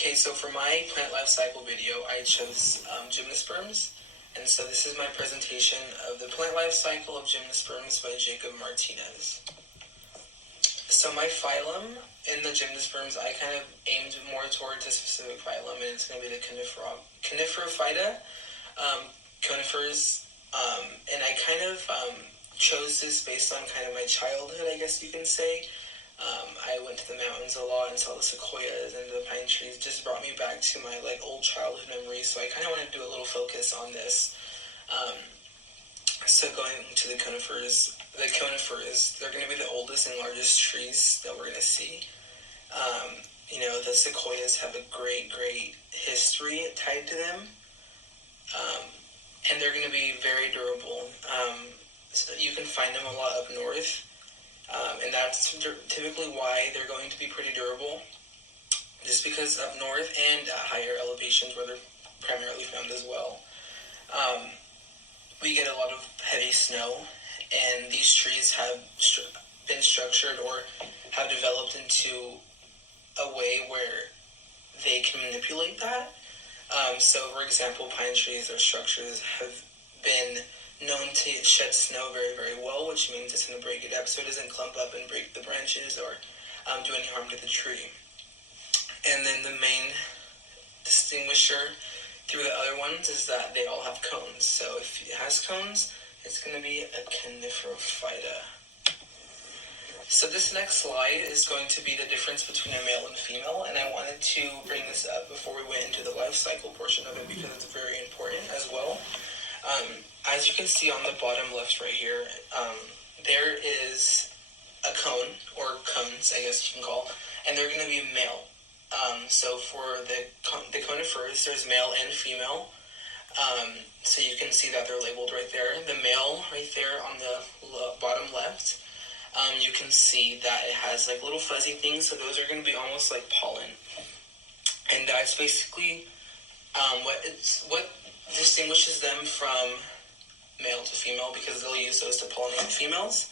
Okay, so for my plant life cycle video, I chose gymnosperms. And so this is my presentation of the plant life cycle of gymnosperms by Jacob Martinez. So my phylum in the gymnosperms, I kind of aimed more towards a specific phylum, and it's going to be the Coniferophyta, conifers. And I kind of chose this based on kind of my childhood, I guess you can say. I went to the mountains a lot and saw the sequoias and the pine trees. It just brought me back to my old childhood memories. So I kind of wanted to do a little focus on this. So going to the conifers, they're going to be the oldest and largest trees that we're going to see. The sequoias have a great history tied to them. And they're going to be very durable. So you can find them a lot up north. And that's typically why they're going to be pretty durable, just because up north and at higher elevations where they're primarily found as well. We get a lot of heavy snow, and these trees have been structured or have developed into a way where they can manipulate that. So, for example, pine trees, their structures have been known to shed snow very well, which means it's going to break it up so it doesn't clump up and break the branches or do any harm to the tree. And then the main distinguisher through the other ones is that they all have cones. So if it has cones, it's going to be a Coniferophyta. So this next slide is going to be the difference between a male and female, and I wanted to bring this up before we went into the life cycle portion of it because it's very important as well. As you can see on the bottom left right here, there is a cone, or cones, I guess you can call, and they're going to be male. So for the conifers, there's male and female. So you can see that they're labeled right there. The male right there on the bottom left, you can see that it has little fuzzy things, so those are going to be almost like pollen. And that's basically what distinguishes them from male to female, because they'll use those to pollinate females.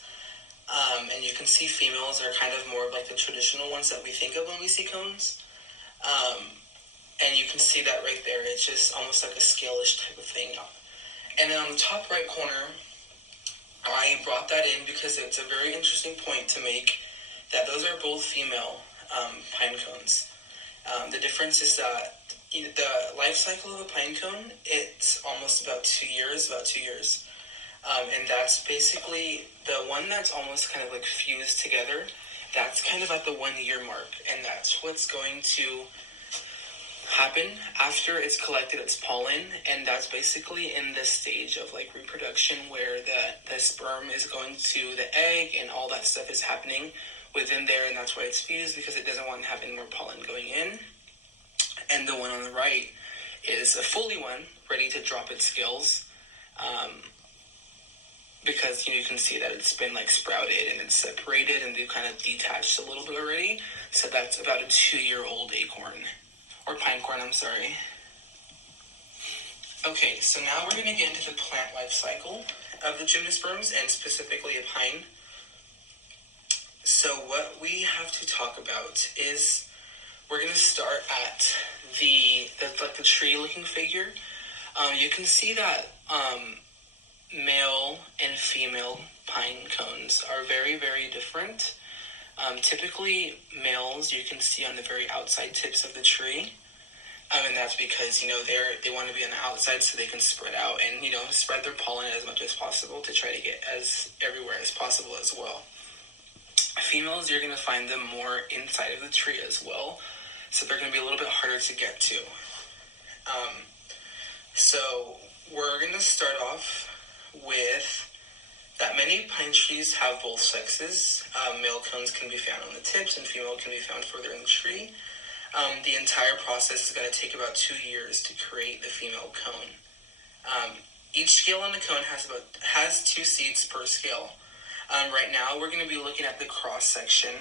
And you can see females are kind of more of the traditional ones that we think of when we see cones. And you can see that right there. It's just almost like a scale-ish type of thing. And then on the top right corner, I brought that in because it's a very interesting point to make, that those are both female pine cones. The difference is that the life cycle of a pine cone, it's almost about 2 years. And that's basically the one that's almost kind of fused together. That's kind of at the 1 year mark, and that's what's going to happen after it's collected its pollen, and that's basically in the stage of reproduction where the sperm is going to the egg and all that stuff is happening within there, and that's why it's fused, because it doesn't want to have any more pollen going in. And the one on the right is a fully one, ready to drop its scales, because you can see that it's been sprouted and it's separated and they've kind of detached a little bit already. So that's about a 2-year-old acorn, or pine corn, I'm sorry. Okay, so now we're going to get into the plant life cycle of the gymnosperms, and specifically a pine. So what we have to talk about is, we're going to start at the tree-looking figure. You can see that male and female pine cones are very different. Typically, males you can see on the very outside tips of the tree. And that's because, they want to be on the outside so they can spread out and, spread their pollen as much as possible to try to get as everywhere as possible as well. Females, you're going to find them more inside of the tree as well. So they're going to be a little bit harder to get to. So we're going to start off with that many pine trees have both sexes. Male cones can be found on the tips and female can be found further in the tree. The entire process is going to take about 2 years to create the female cone. Each scale on the cone has 2 seeds per scale. Right now we're going to be looking at the cross section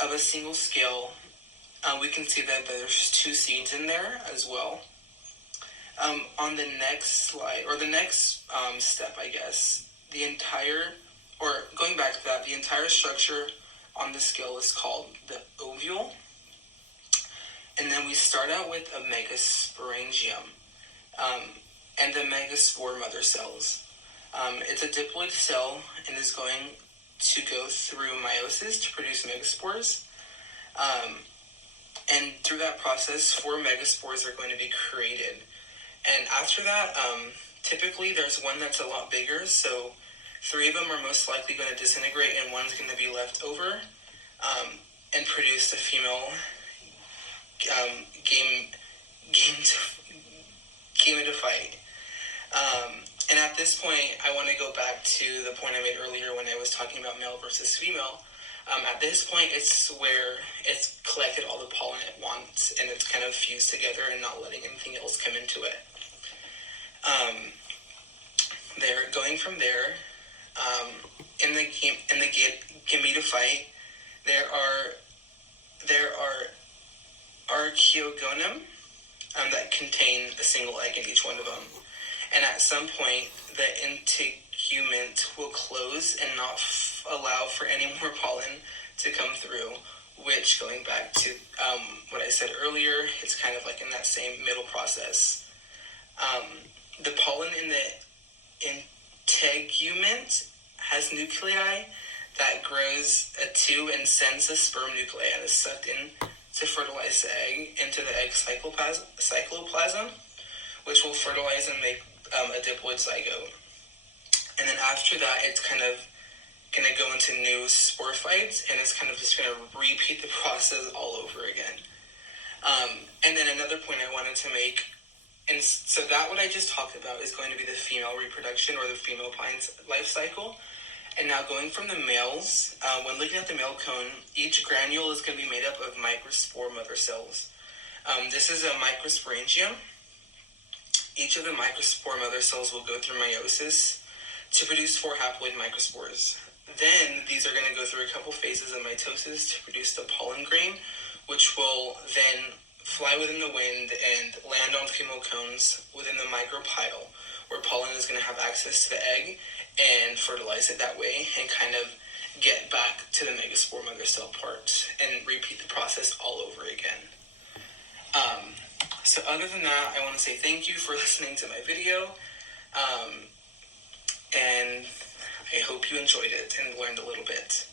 of a single scale. We can see that there's 2 seeds in there as well. On the next slide, or the next step, I guess, going back to that, the entire structure on the scale is called the ovule. And then we start out with a megasporangium and the megaspore mother cells. It's a diploid cell and is going to go through meiosis to produce megaspores. And through that process, 4 megaspores are going to be created. And after that, typically there's one that's a lot bigger, so 3 of them are most likely going to disintegrate and one's going to be left over and produce a female gametophyte. And at this point, I want to go back to the point I made earlier when I was talking about male versus female. At this point, it's where it's collected all the pollen it wants, and it's kind of fused together and not letting anything else come into it. They're going from there. In the gametophyte, there are archaeogonum that contain a single egg in each one of them. And at some point, the integument will close and not allow for any more pollen to come through, which, going back to what I said earlier, it's kind of like in that same middle process. The pollen in the integument has nuclei that grows a tube and sends the sperm nuclei and is sucked in to fertilize the egg into the egg cycloplasm, which will fertilize and make a diploid zygote. And then after that, it's kind of going to go into new sporophytes, and it's kind of just going to repeat the process all over again. And then another point I wanted to make, and so that what I just talked about is going to be the female reproduction or the female pine's life cycle. And now going from the males, when looking at the male cone, each granule is going to be made up of microspore mother cells. This is a microsporangium. Each of the microspore mother cells will go through meiosis to produce 4 haploid microspores. Then these are going to go through a couple phases of mitosis to produce the pollen grain, which will then fly within the wind and land on female cones within the micropyle, where pollen is going to have access to the egg and fertilize it that way and kind of get back to the megaspore mother cell part and repeat the process all over again. So other than that, I want to say thank you for listening to my video, and I hope you enjoyed it and learned a little bit.